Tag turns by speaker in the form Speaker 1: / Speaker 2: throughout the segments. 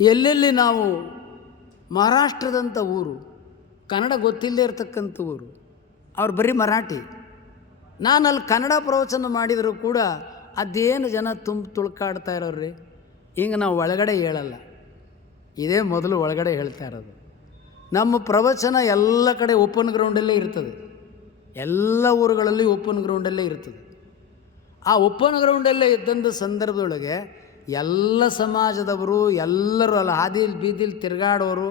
Speaker 1: ಎಲ್ಲೆಲ್ಲಿ ನಾವು ಮಹಾರಾಷ್ಟ್ರದಂಥ ಊರು, ಕನ್ನಡ ಗೊತ್ತಿಲ್ಲದೇ ಇರತಕ್ಕಂಥ ಊರು, ಅವ್ರು ಬರೀ ಮರಾಠಿ. ನಾನು ಅಲ್ಲಿ ಕನ್ನಡ ಪ್ರವಚನ ಮಾಡಿದರೂ ಕೂಡ ಅದೇನು ಜನ ತುಂಬ ತುಳ್ಕಾಡ್ತಾ ಇರೋರಿ ಹಿಂಗೆ ನಾವು ಒಳಗಡೆ ಹೇಳಲ್ಲ. ಇದೇ ಮೊದಲು ಒಳಗಡೆ ಹೇಳ್ತಾ ಇರೋದು. ನಮ್ಮ ಪ್ರವಚನ ಎಲ್ಲ ಕಡೆ ಓಪನ್ ಗ್ರೌಂಡಲ್ಲೇ ಇರ್ತದೆ. ಎಲ್ಲ ಊರುಗಳಲ್ಲಿ ಓಪನ್ ಗ್ರೌಂಡಲ್ಲೇ ಇರ್ತದೆ. ಆ ಓಪನ್ ಗ್ರೌಂಡಲ್ಲೇ ಇದ್ದಂಥ ಸಂದರ್ಭದೊಳಗೆ ಎಲ್ಲ ಸಮಾಜದವರು ಎಲ್ಲರೂ ಅಲ್ಲಿ, ಹಾದಿಲಿ ಬೀದಿಲಿ ತಿರುಗಾಡೋರು,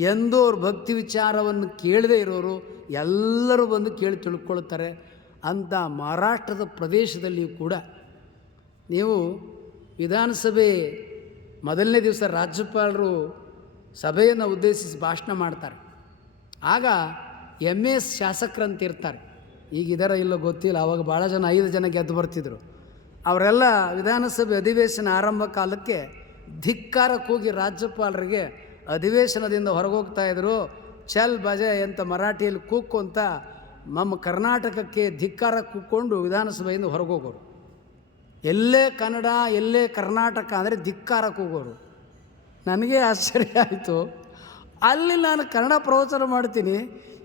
Speaker 1: ಎಂದೂ ಅವ್ರ ಭಕ್ತಿ ವಿಚಾರವನ್ನು ಕೇಳದೇ ಇರೋರು, ಎಲ್ಲರೂ ಬಂದು ಕೇಳಿ ತಿಳ್ಕೊಳ್ತಾರೆ. ಅಂಥ ಮಹಾರಾಷ್ಟ್ರದ ಪ್ರದೇಶದಲ್ಲಿಯೂ ಕೂಡ ನೀವು ವಿಧಾನಸಭೆ ಮೊದಲನೇ ದಿವಸ ರಾಜ್ಯಪಾಲರು ಸಭೆಯನ್ನು ಉದ್ದೇಶಿಸಿ ಭಾಷಣ ಮಾಡ್ತಾರೆ. ಆಗ ಎಂ ಎಸ್ ಶಾಸಕರಂತ ಇರ್ತಾರೆ ಈಗ ಇದರ ಇಲ್ಲೋ ಗೊತ್ತಿಲ್ಲ, ಅವಾಗ ಭಾಳ ಜನ, ಐದು ಜನ ಗೆದ್ದು ಬರ್ತಿದ್ರು. ಅವರೆಲ್ಲ ವಿಧಾನಸಭೆ ಅಧಿವೇಶನ ಆರಂಭ ಕಾಲಕ್ಕೆ ಧಿಕ್ಕಾರ ಕೂಗಿ ರಾಜ್ಯಪಾಲರಿಗೆ ಅಧಿವೇಶನದಿಂದ ಹೊರಗೋಗ್ತಾ ಇದ್ರು. ಚಲ್ ಬಜೆ ಅಂತ ಮರಾಠಿಯಲ್ಲಿ ಅಂತ ನಮ್ಮ ಕರ್ನಾಟಕಕ್ಕೆ ಧಿಕ್ಕಾರ ಕೂಕ್ಕೊಂಡು ವಿಧಾನಸಭೆಯಿಂದ ಹೊರಗೋಗೋರು. ಎಲ್ಲೇ ಕನ್ನಡ, ಎಲ್ಲೇ ಕರ್ನಾಟಕ ಅಂದರೆ ಧಿಕ್ಕಾರ ಕೂಗೋರು. ನನಗೆ ಆಶ್ಚರ್ಯ ಆಯಿತು. ಅಲ್ಲಿ ನಾನು ಕನ್ನಡ ಪ್ರವಚನ ಮಾಡ್ತೀನಿ.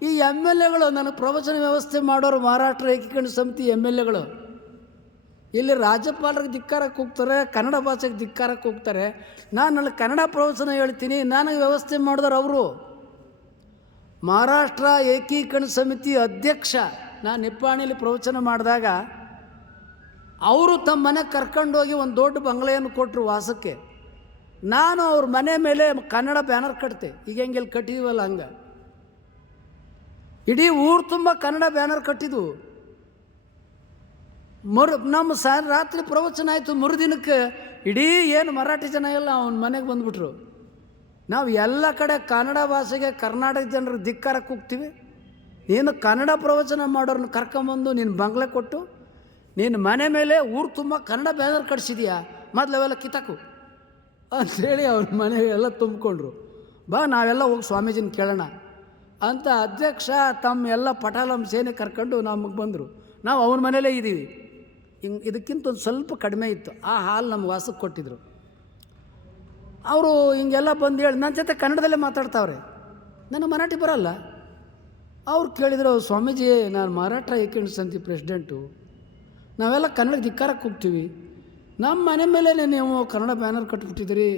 Speaker 1: ಈ ಎಂ ಎಲ್ ಎಗಳು ನನಗೆ ಪ್ರವಚನ ವ್ಯವಸ್ಥೆ ಮಾಡೋರು ಮಹಾರಾಷ್ಟ್ರ ಏಕೀಕರಣ ಸಮಿತಿ ಎಂ ಎಲ್ ಎಗಳು. ಇಲ್ಲಿ ರಾಜ್ಯಪಾಲರಿಗೆ ಧಿಕ್ಕಾರಕ್ಕೆ ಹೋಗ್ತಾರೆ, ಕನ್ನಡ ಭಾಷೆಗೆ ಧಿಕ್ಕಾರಕ್ಕೆ ಹೋಗ್ತಾರೆ. ನಾನು ಅಲ್ಲಿ ಕನ್ನಡ ಪ್ರವಚನ ಹೇಳ್ತೀನಿ, ನನಗೆ ವ್ಯವಸ್ಥೆ ಮಾಡಿದವರು ಅವರು. ಮಹಾರಾಷ್ಟ್ರ ಏಕೀಕರಣ ಸಮಿತಿ ಅಧ್ಯಕ್ಷ, ನಾನು ನಿಪ್ಪಾಣಿಯಲ್ಲಿ ಪ್ರವಚನ ಮಾಡಿದಾಗ, ಅವರು ತಮ್ಮ ಮನೆಗೆ ಕರ್ಕೊಂಡೋಗಿ ಒಂದು ದೊಡ್ಡ ಬಂಗ್ಲೆಯನ್ನು ಕೊಟ್ಟರು ವಾಸಕ್ಕೆ. ನಾನು ಅವ್ರ ಮನೆ ಮೇಲೆ ಕನ್ನಡ ಬ್ಯಾನರ್ ಕಟ್ತೆ, ಈಗ ಹೆಂಗೆಲ್ಲಿ ಕಟ್ಟಿದೀವಲ್ಲ ಹಂಗೆ. ಇಡೀ ಊರು ತುಂಬ ಕನ್ನಡ ಬ್ಯಾನರ್ ಕಟ್ಟಿದ್ವು. ಮರು, ನಮ್ಮ ಸ, ರಾತ್ರಿ ಪ್ರವಚನ ಆಯಿತು, ಮರುದಿನಕ್ಕೆ ಇಡೀ ಏನು ಮರಾಠಿ ಜನ ಎಲ್ಲ ಅವನ ಮನೆಗೆ ಬಂದ್ಬಿಟ್ರು. ನಾವು ಎಲ್ಲ ಕಡೆ ಕನ್ನಡ ಭಾಷೆಗೆ ಕರ್ನಾಟಕ ಜನರು ಧಿಕ್ಕಾರ ಕೂಗ್ತೀವಿ. ನೀನು ಕನ್ನಡ ಪ್ರವಚನ ಮಾಡೋರನ್ನ ಕರ್ಕೊಂಬಂದು ನೀನು ಬಂಗ್ಲೆ ಕೊಟ್ಟು, ನೀನು ಮನೆ ಮೇಲೆ ಊರು ತುಂಬ ಕನ್ನಡ ಬ್ಯಾನರ್ ಕಟ್ಸಿದೀಯಾ? ಮೊದಲು ಅವೆಲ್ಲ ಕಿತ್ತಾಕು ಅಂಥೇಳಿ ಅವ್ರ ಎಲ್ಲ ತುಂಬಿಕೊಂಡ್ರು. ಬಾ, ನಾವೆಲ್ಲ ಹೋಗಿ ಸ್ವಾಮೀಜಿನ ಕೇಳೋಣ. ಅಂತ ಅಧ್ಯಕ್ಷ ತಮ್ಮ ಎಲ್ಲ ಪಟಾಲಂ ಸೇನೆ ಕರ್ಕೊಂಡು ನಮಗೆ ಬಂದರು. ನಾವು ಅವ್ರ ಮನೇಲೇ ಇದ್ದೀವಿ ಹಿಂಗೆ ಇದಕ್ಕಿಂತ ಒಂದು ಸ್ವಲ್ಪ ಕಡಿಮೆ ಇತ್ತು. ಆ ಹಾಲು ನಮ್ಗೆ ವಾಸಕ್ಕೆ ಕೊಟ್ಟಿದ್ರು. ಅವರು ಹಿಂಗೆಲ್ಲ ಬಂದು ಹೇಳಿ ನನ್ನ ಜೊತೆ ಕನ್ನಡದಲ್ಲೇ ಮಾತಾಡ್ತಾವ್ರೆ. ನನಗೆ ಮರಾಠಿ ಬರಲ್ಲ. ಅವ್ರು ಕೇಳಿದ್ರು, ಸ್ವಾಮೀಜಿ, ನಾನು ಮಾರಾಟ ಏಕೆಂಡ್ ಸಂತಿ ಪ್ರೆಸಿಡೆಂಟು. ನಾವೆಲ್ಲ ಕನ್ನಡ ಧಿಕ್ಕಾರಕ್ಕೆ ಹೋಗ್ತೀವಿ. ನಮ್ಮ ಮನೆ ಮೇಲೇ ನೀವು ಕನ್ನಡ ಬ್ಯಾನರ್ ಕಟ್ಬಿಟ್ಟಿದ್ದೀರಿ,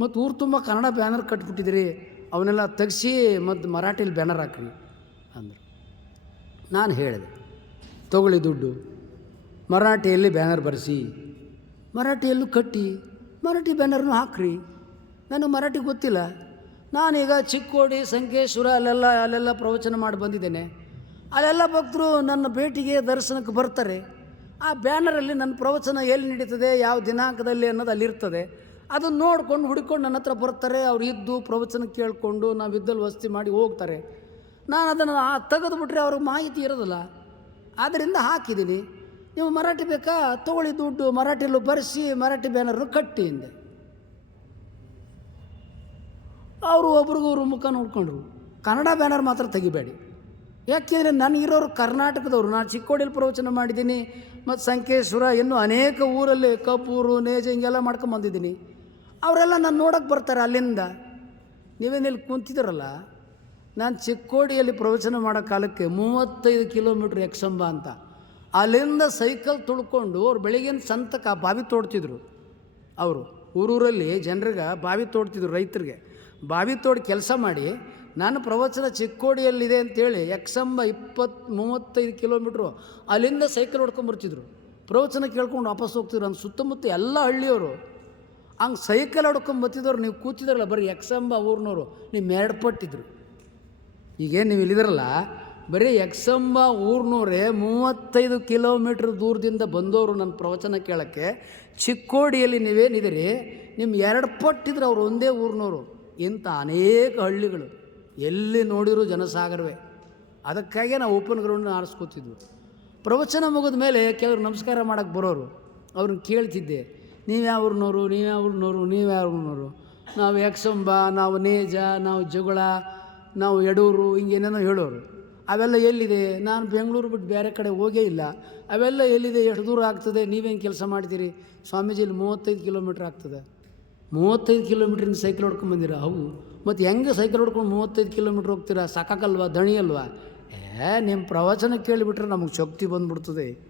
Speaker 1: ಮತ್ತು ಊರು ತುಂಬ ಕನ್ನಡ ಬ್ಯಾನರ್ ಕಟ್ಬಿಟ್ಟಿದ್ದೀರಿ, ಅವನ್ನೆಲ್ಲ ತೆಗ್ಸಿ ಮತ್ತು ಮರಾಠಿಲಿ ಬ್ಯಾನರ್ ಹಾಕ್ರಿ ಅಂದರು. ನಾನು ಹೇಳಿದೆ, ತಗೊಳ್ಳಿ ದುಡ್ಡು. ಮರಾಠಿಯಲ್ಲಿ ಬ್ಯಾನರ್ ಬರೆಸಿ, ಮರಾಠಿಯಲ್ಲೂ ಕಟ್ಟಿ, ಮರಾಠಿ ಬ್ಯಾನರ್ನು ಹಾಕ್ರಿ. ನನಗೆ ಮರಾಠಿ ಗೊತ್ತಿಲ್ಲ. ನಾನೀಗ ಚಿಕ್ಕೋಡಿ, ಸಂಕೇಶ್ವರ, ಅಲ್ಲೆಲ್ಲ ಅಲ್ಲೆಲ್ಲ ಪ್ರವಚನ ಮಾಡಿ ಬಂದಿದ್ದೇನೆ. ಅಲ್ಲೆಲ್ಲ ಭಕ್ತರು ನನ್ನ ಭೇಟಿಗೆ ದರ್ಶನಕ್ಕೆ ಬರ್ತಾರೆ. ಆ ಬ್ಯಾನರಲ್ಲಿ ನನ್ನ ಪ್ರವಚನ ಎಲ್ಲಿ ನಡೀತದೆ, ಯಾವ ದಿನಾಂಕದಲ್ಲಿ ಅನ್ನೋದು ಅಲ್ಲಿರ್ತದೆ. ಅದನ್ನು ನೋಡ್ಕೊಂಡು ಹುಡ್ಕೊಂಡು ನನ್ನ ಹತ್ರ ಬರ್ತಾರೆ. ಅವ್ರು ಇದ್ದು ಪ್ರವಚನ ಕೇಳಿಕೊಂಡು ನಾವು ಇದ್ದಲ್ಲಿ ವಸತಿ ಮಾಡಿ ಹೋಗ್ತಾರೆ. ನಾನು ಅದನ್ನು ತೆಗೆದುಬಿಟ್ರೆ ಅವ್ರಿಗೆ ಮಾಹಿತಿ ಇರೋದಿಲ್ಲ. ಆದ್ದರಿಂದ ಹಾಕಿದ್ದೀನಿ. ನೀವು ಮರಾಠಿ ಬೇಕಾ? ತಗೊಳ್ಳಿ ದುಡ್ಡು, ಮರಾಠಿಯಲ್ಲೂ ಬರೆಸಿ, ಮರಾಠಿ ಬ್ಯಾನರ್ ಕಟ್ಟಿ ಹಿಂದೆ ಅವರು ಒಬ್ರಿಗೊಬ್ರು ಮುಖ ನೋಡ್ಕೊಂಡ್ರು. ಕನ್ನಡ ಬ್ಯಾನರ್ ಮಾತ್ರ ತೆಗಿಬೇಡಿ. ಯಾಕೆಂದರೆ ನನಗಿರೋರು ಕರ್ನಾಟಕದವರು. ನಾನು ಚಿಕ್ಕೋಡಿಯಲ್ಲಿ ಪ್ರವಚನ ಮಾಡಿದ್ದೀನಿ. ಮತ್ತು ಸಂಕೇಶ್ವರ ಇನ್ನೂ ಅನೇಕ ಊರಲ್ಲಿ ಕಪೂರು, ನೇಜ ಹಿಂಗೆಲ್ಲ ಮಾಡ್ಕೊಂಬಂದಿದ್ದೀನಿ ಅವರೆಲ್ಲ ನಾನು ನೋಡೋಕ್ಕೆ ಬರ್ತಾರೆ ಅಲ್ಲಿಂದ. ನೀವೇನಿಲ್ಲಿ ಕುಂತಿದ್ದೀರಲ್ಲ ನಾನು ಚಿಕ್ಕೋಡಿಯಲ್ಲಿ ಪ್ರವಚನ ಮಾಡೋ ಕಾಲಕ್ಕೆ ಮೂವತ್ತೈದು ಕಿಲೋಮೀಟ್ರ್ ಯಕ್ಷಂಬ ಅಂತ. ಅಲ್ಲಿಂದ ಸೈಕಲ್ ತುಳ್ಕೊಂಡು ಅವ್ರು ಬೆಳಿಗ್ಗಿನ ಸಂತಕ ಬಾವಿ ತೋಡ್ತಿದ್ರು ಅವರು. ಊರೂರಲ್ಲಿ ಜನರಿಗೆ ಬಾವಿ ತೋಡ್ತಿದ್ರು ರೈತರಿಗೆ. ಬಾವಿ ತೋಡಿ ಕೆಲಸ ಮಾಡಿ ನಾನು ಪ್ರವಚನ ಚಿಕ್ಕೋಡಿಯಲ್ಲಿದೆ ಅಂತೇಳಿ ಎಕ್ಸಂಬ ಇಪ್ಪತ್ತು ಮೂವತ್ತೈದು ಕಿಲೋಮೀಟ್ರು ಅಲ್ಲಿಂದ ಸೈಕಲ್ ಹೊಡ್ಕೊಂಬರ್ತಿದ್ರು. ಪ್ರವಚನ ಕೇಳ್ಕೊಂಡು ವಾಪಸ್ ಹೋಗ್ತಿದ್ರು. ಅಂದ್ರೆ ಸುತ್ತಮುತ್ತ ಎಲ್ಲ ಹಳ್ಳಿಯವರು ಹಂಗೆ ಸೈಕಲ್ ಹೊಡ್ಕೊಂಬತ್ತಿದ್ದವ್ರು ನೀವು ಕೂತಿದ್ರಲ್ಲ ಬರೀ ಎಕ್ಸಂಬ ಊರಿನವರು ನೀವು ಮೆರಡ್ಪಟ್ಟಿದ್ರು ಈಗೇನು ನೀವು ಇಲ್ಲಿದ್ರಲ್ಲ ಬರೀ ಯಕ್ಷಂಬ ಊರ್ನೂರೇ ಮೂವತ್ತೈದು ಕಿಲೋಮೀಟ್ರ್ ದೂರದಿಂದ ಬಂದವರು ನನ್ನ ಪ್ರವಚನ ಕೇಳೋಕ್ಕೆ, ಚಿಕ್ಕೋಡಿಯಲ್ಲಿ ನೀವೇನಿದ್ದೀರಿ? ನಿಮ್ಮ ಎರಡು ಪಟ್ಟಿದ್ರೆ ಅವ್ರು ಒಂದೇ ಊರಿನವರು ಇಂಥ ಅನೇಕ ಹಳ್ಳಿಗಳು. ಎಲ್ಲಿ ನೋಡಿರೋ ಜನಸಾಗರವೇ. ಅದಕ್ಕಾಗೆ ನಾವು ಓಪನ್ ಗ್ರೌಂಡ್ನ ಆರಿಸ್ಕೋತಿದ್ವು. ಪ್ರವಚನ ಮುಗಿದ ಮೇಲೆ ಕೆಲವರು ನಮಸ್ಕಾರ ಮಾಡೋಕ್ಕೆ ಬರೋರು. ಅವ್ರನ್ನ ಕೇಳ್ತಿದ್ದೆ, ನೀವು ಯಾವ ನೀವ್ಯಾವ್ರನ್ನೋರು ನೀವು ನೀವು ಯಕ್ಷಂಬ ನಾವು ನೇಜ, ನಾವು ಜಗಳ, ನಾವು ಎಡೂರು ಹಿಂಗೇನೇನೋ ಹೇಳೋರು. ಅವೆಲ್ಲ ಎಲ್ಲಿದೆ? ನಾನು ಬೆಂಗಳೂರು ಬಿಟ್ಟು ಬೇರೆ ಕಡೆ ಹೋಗೇ ಇಲ್ಲ. ಅವೆಲ್ಲ ಎಲ್ಲಿದೆ? ಎಷ್ಟು ದೂರ ಆಗ್ತದೆ? ನೀವೇನು ಕೆಲಸ ಮಾಡ್ತೀರಿ? ಇಲ್ಲಿ ಮೂವತ್ತೈದು ಕಿಲೋಮೀಟ್ರ್ ಆಗ್ತದೆ. ಮೂವತ್ತೈದು ಕಿಲೋಮೀಟ್ರಿಂದ ಸೈಕಲ್ ಹೊಡ್ಕೊಂಡು ಬಂದಿರ? ಹೌದು. ಮತ್ತು ಹೆಂಗೆ ಸೈಕಲ್ ಹೊಡ್ಕೊಂಡು ಮೂವತ್ತೈದು ಕಿಲೋಮೀಟ್ರ್ ಹೋಗ್ತೀರಾ? ಸಾಕಾಗಲ್ವಾ ದಣಿ ಅಲ್ವಾ ಏ, ನಿಮ್ಮ ಪ್ರವಚನ ಕೇಳಿಬಿಟ್ರೆ ನಮಗೆ ಶಕ್ತಿ ಬಂದ್ಬಿಡ್ತದೆ.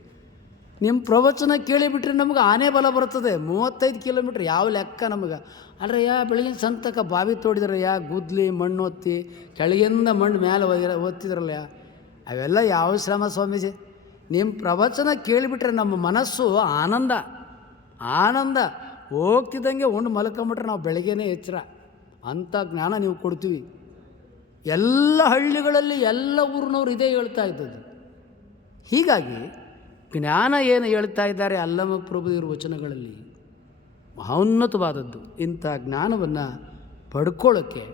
Speaker 1: ನಿಮ್ಮ ಪ್ರವಚನ ಕೇಳಿಬಿಟ್ರೆ ನಮ್ಗೆ ಆನೆ ಬಲ ಬರ್ತದೆ ಮೂವತ್ತೈದು ಕಿಲೋಮೀಟ್ರ್ ಯಾವ ಲೆಕ್ಕ ನಮಗೆ? ಅಲ್ರಿ, ಯಾ ಬೆಳಗಿನ ಸಂತಕ ಬಾವಿ ತೋಡಿದ್ರೆ, ಯಾ ಗುದ್ಲಿ ಮಣ್ಣು ಒತ್ತಿ, ಕೆಳಗಿಂದ ಮಣ್ಣು ಮೇಲೆ ಒತ್ತಿದ್ರಲ್ಲ ಯಾ? ಅವೆಲ್ಲ ಯಾವ ಶ್ರಮ ಸ್ವಾಮೀಜಿ? ನಿಮ್ಮ ಪ್ರವಚನ ಕೇಳಿಬಿಟ್ರೆ ನಮ್ಮ ಮನಸ್ಸು ಆನಂದ. ಆನಂದ. ಹೋಗ್ತಿದ್ದಂಗೆ ಉಂಡು ಮಲ್ಕೊಂಬಿಟ್ರೆ ನಾವು ಬೆಳಗ್ಗೆನೇ ಎಚ್ಚರ. ಅಂಥ ಜ್ಞಾನ ನೀವು ಕೊಡ್ತೀವಿ. ಎಲ್ಲ ಹಳ್ಳಿಗಳಲ್ಲಿ ಎಲ್ಲ ಊರಿನವ್ರು ಇದೇ ಹೇಳ್ತಾ ಇದ್ದದ್ದು. ಹೀಗಾಗಿ ಜ್ಞಾನ ಏನು ಹೇಳ್ತಾ ಇದ್ದಾರೆ ಅಲ್ಲಮ ಇರುವ ವಚನಗಳಲ್ಲಿ? ಮಹೋನ್ನತವಾದದ್ದು. ಇಂಥ ಜ್ಞಾನವನ್ನು ಪಡ್ಕೊಳ್ಳೋಕ್ಕೆ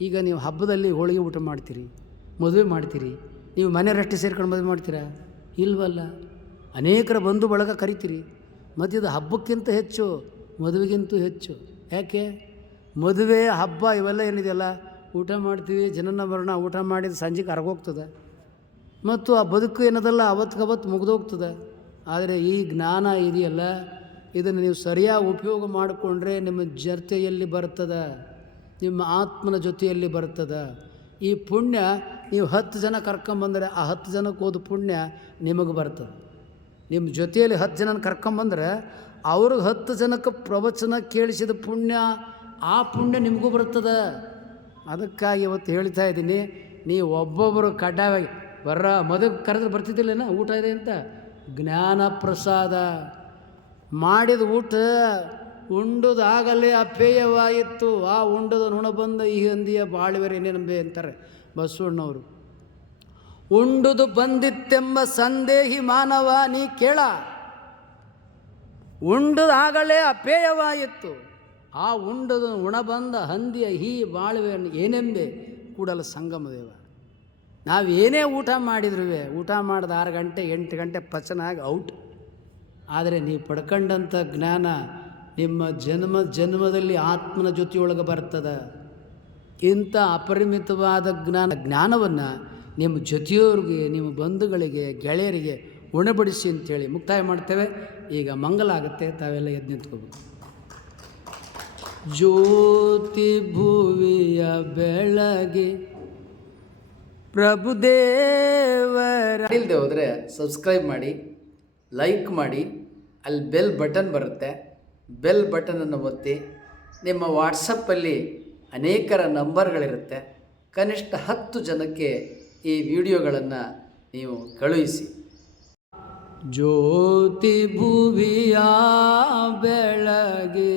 Speaker 1: ಈಗ ನೀವು ಹಬ್ಬದಲ್ಲಿ ಹೋಳಿಗೆ ಊಟ ಮಾಡ್ತೀರಿ, ಮದುವೆ ಮಾಡ್ತೀರಿ, ನೀವು ಮನೆ ರಷ್ಟೇ ಸೇರ್ಕೊಂಡು ಮದುವೆ ಮಾಡ್ತೀರಾ? ಇಲ್ವಲ್ಲ. ಅನೇಕರ ಬಂಧು ಬಳಗ ಕರಿತೀರಿ. ಮತ್ತು ಇದು ಹಬ್ಬಕ್ಕಿಂತ ಹೆಚ್ಚು, ಮದುವೆಗಿಂತ ಹೆಚ್ಚು. ಯಾಕೆ? ಮದುವೆ ಹಬ್ಬ ಇವೆಲ್ಲ ಏನಿದೆಯಲ್ಲ? ಊಟ ಮಾಡ್ತೀವಿ, ಜನನ ಮರಣ ಊಟ ಮಾಡಿದ ಸಂಜೆಗೆ ಕರಗೋಗ್ತದೆ ಮತ್ತು ಆ ಬದುಕು ಏನದಲ್ಲ ಅವತ್ತಿಗವತ್ತು ಮುಗಿದೋಗ್ತದೆ. ಆದರೆ ಈ ಜ್ಞಾನ ಇದೆಯಲ್ಲ, ಇದನ್ನು ನೀವು ಸರಿಯಾಗಿ ಉಪಯೋಗ ಮಾಡಿಕೊಂಡ್ರೆ ನಿಮ್ಮ ಜರ್ತೆಯಲ್ಲಿ ಬರ್ತದೆ, ನಿಮ್ಮ ಆತ್ಮನ ಜೊತೆಯಲ್ಲಿ ಬರ್ತದೆ. ಈ ಪುಣ್ಯ, ನೀವು ಹತ್ತು ಜನ ಕರ್ಕೊಂಬಂದರೆ ಆ ಹತ್ತು ಜನಕ್ಕೆ ಹೋದ ಪುಣ್ಯ ನಿಮಗೆ ಬರ್ತದೆ. ನಿಮ್ಮ ಜೊತೆಯಲ್ಲಿ ಹತ್ತು ಜನನ ಕರ್ಕೊಂಬಂದ್ರೆ ಅವ್ರಿಗೆ ಹತ್ತು ಜನಕ್ಕೆ ಪ್ರವಚನ ಕೇಳಿಸಿದ ಪುಣ್ಯ, ಆ ಪುಣ್ಯ ನಿಮಗೂ ಬರ್ತದೆ. ಅದಕ್ಕಾಗಿ ಇವತ್ತು ಹೇಳ್ತಾ ಇದ್ದೀನಿ, ನೀವು ಒಬ್ಬೊಬ್ಬರು ಕಡ್ಡಾಯವಾಗಿ ಬರ್ರ ಮದಕ್ಕೆ ಕರೆದ್ರೆ ಬರ್ತಿದ್ದಿಲ್ಲೇನ ಊಟ ಇದೆ ಅಂತ. ಜ್ಞಾನ ಪ್ರಸಾದ ಮಾಡಿದ ಊಟ ಉಂಡುದಾಗಲೇ ಅಪೇಯವಾಯಿತು ಆ ಉಂಡದ ನುಣ ಬಂದ ಈ ಹಂದಿಯ ಬಾಳುವೆರೆ ನಂಬೆ ಅಂತಾರೆ ಬಸವಣ್ಣವರು. ಉಂಡುದು ಬಂದಿತ್ತೆಂಬ ಸಂದೇಹಿ ಮಾನವ, ನೀ ಕೇಳ. ಉಂಡುದಾಗಲೇ ಅಪೇಯವಾಯಿತು ಆ ಉಂಡದ ಉಣ ಬಂದ ಹಂದಿಯ ಹೀ ಬಾಳುವೆಯನ್ನು ಏನೆಂಬೆ? ಕೂಡಲ ಸಂಗಮದೇವ. ನಾವು ಏನೇ ಊಟ ಮಾಡಿದ್ರು ಊಟ ಮಾಡಿದ ಆರು ಗಂಟೆ, ಎಂಟು ಗಂಟೆ ಪಚನಾಗಿ ಔಟ್. ಆದರೆ ನೀವು ಪಡ್ಕೊಂಡಂಥ ಜ್ಞಾನ ನಿಮ್ಮ ಜನ್ಮ, ಜನ್ಮದಲ್ಲಿ ಆತ್ಮನ ಜೊತೆಯೊಳಗೆ ಬರ್ತದೆ. ಇಂಥ ಅಪರಿಮಿತವಾದ ಜ್ಞಾನ, ಜ್ಞಾನವನ್ನು ನಿಮ್ಮ ಜೊತೆಯವ್ರಿಗೆ ನಿಮ್ಮ ಬಂಧುಗಳಿಗೆ, ಗೆಳೆಯರಿಗೆ ಉಣಬಡಿಸಿ ಅಂತೇಳಿ ಮುಕ್ತಾಯ ಮಾಡ್ತೇವೆ. ಈಗ ಮಂಗಲ ಆಗುತ್ತೆ, ತಾವೆಲ್ಲ ಎದ್ದು ನಿಂತ್ಕೋಬೇಕು. ಜ್ಯೋತಿ ಭುವಿಯ ಬೆಳಗ್ಗೆ ಪ್ರಭುದೇವರ ಇಲ್ಲದೆ ಹೋದರೆ ಸಬ್ಸ್ಕ್ರೈಬ್ ಮಾಡಿ ಲೈಕ್ ಮಾಡಿ ಅಲ್ಲಿ ಬೆಲ್ ಬಟನ್ ಬರುತ್ತೆ. ಬೆಲ್ ಬಟನನ್ನು ಒತ್ತಿ ನಿಮ್ಮ ವಾಟ್ಸಪ್ಪಲ್ಲಿ ಅನೇಕರ ನಂಬರ್ಗಳಿರುತ್ತೆ ಕನಿಷ್ಠ ಹತ್ತು ಜನಕ್ಕೆ ಈ ವಿಡಿಯೋಗಳನ್ನು ನೀವು ಕಳುಹಿಸಿ. ಜ್ಯೋತಿ ಭುವಿಯ ಬೆಳಗೆ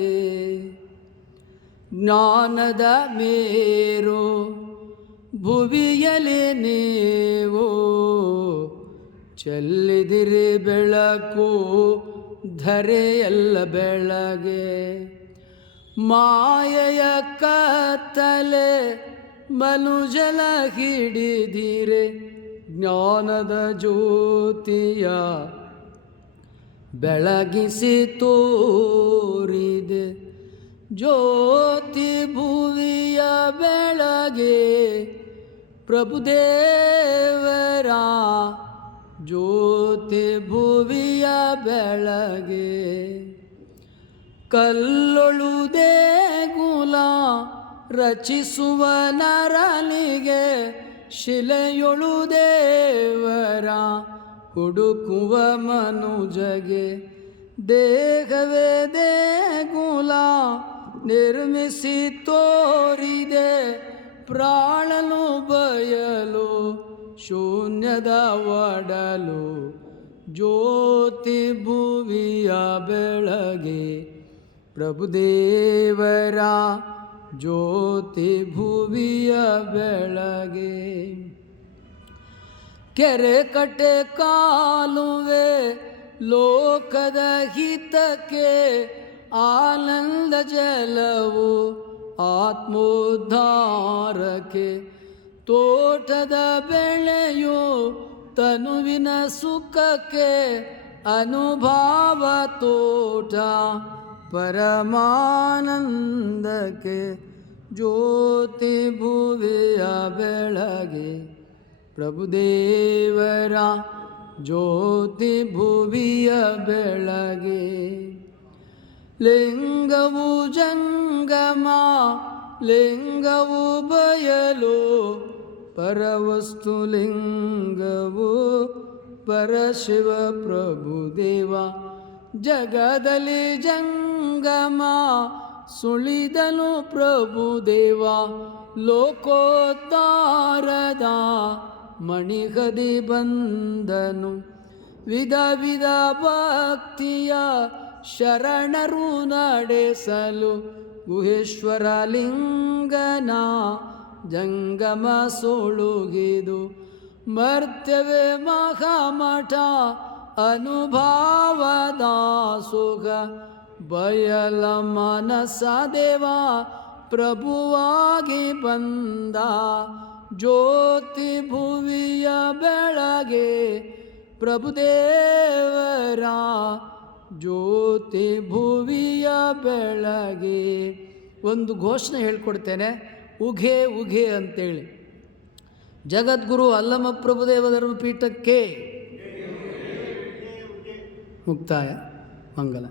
Speaker 1: ಜ್ಞಾನದ ಮೇರು ಭುವಿಯಲಿ ನೀವು? ಚೆಲ್ಲಿದಿರಿ ಬೆಳಕು, ಧರೆಯಲ್ಲ ಬೆಳಗೆ. ಮಾಯೆಯ ಕತ್ತಲೆ ಮನುಜಲ ಹಿಡಿದಿರೆ, ಜ್ಞಾನದ ಜ್ಯೋತಿಯ ಬೆಳಗಿಸಿ ತೋರಿದೆ. ಜ್ಯೋತಿ ಭುವಿಯ ಬೆಳಗ್ಗೆ ಪ್ರಭುದೇವರ ಜ್ಯೋತಿ ಭುವಿಯ ಬೆಳಗೆ ಕಲ್ಲೊಳು ಗುಲ ರಚಿಸುವ ನರನಿಗೆ ಶಿಲೆಯೊಳು ದೇವರ ಹುಡುಕುವ ಮನುಜಗೆ ದೇಹವೇ ದೇಗುಲ ನಿರ್ಮಿಸಿ ತೋರಿದೆ. ಪ್ರಾಣನು ಬಯಲು, ಶೂನ್ಯದ ಒಡಲು, ಜ್ಯೋತಿ ಭುವಿಯ ಬೆಳಗೆ, ಪ್ರಭುದೇವರ ಜ್ಯೋತಿ ಭುವಿಯ ಬೆಳಗೆ. ಕೆರೆ ಕಟ್ಟೆ ಕಾಲುವೆ, ಲೋಕದ ಹಿತಕ್ಕೆ ಆನಂದ ಜಲವು ಆತ್ಮೋದ್ಧಾರಕ್ಕೆ ತೋಟದ ಬೆಳೆಯು ತನುವಿನ ಸುಖಕ್ಕೆ ಅನುಭಾವ ತೋಟ, ಪರಮಾನಂದಕ್ಕೆ ಜ್ಯೋತಿ ಭುವಿಯ ಬೆಳಗೆ. ಪ್ರಭುದೇವರ ಜ್ಯೋತಿ ಭುವಿಯ ಬೆಳಗ್ಗೆ ಲಿಂಗವು ಜಂಗಮ, ಲಿಂಗವು ಬಯಲು, ಪರವಸ್ತು ಲಿಂಗವು ಪರಶಿವ ಪ್ರಭುದೇವ ಜಗದಲ್ಲಿ ಜಂಗಮ, ಸುಳಿದನು ಪ್ರಭುದೇವ ಲೋಕೋತ್ತಾರದ ಮಣಿಗದಿ ಬಂದನು. ವಿಧ ವಿಧ ಭಕ್ತಿಯ ಶರಣರು ನಡೆಸಲು ಗುಹೇಶ್ವರ ಲಿಂಗನ ಜಂಗಮ ಸುಳುಗಿದು. ಮರ್ತ್ಯವೆ ಮಹಾಮಠ ಅನುಭಾವದ ಸುಖ ಬಯಲ ಮನಸ ದೇವ ಪ್ರಭುವಾಗಿ ಬಂದ. ಜ್ಯೋತಿ ಭುವಿಯ ಬೆಳಗೆ ಪ್ರಭುದೇವರ ಜ್ಯೋತಿ ಭುವಿಯ ಬೆಳಗೆ ಒಂದು ಘೋಷಣೆ ಹೇಳ್ಕೊಡ್ತೇನೆ. ಉಘೆ ಉಘೆ ಅಂತೇಳಿ. ಜಗದ್ಗುರು ಅಲ್ಲಮ ಪ್ರಭುದೇವ ಧರ್ಮಪೀಠಕ್ಕೆ ಮುಕ್ತಾಯ, ಮಂಗಲ.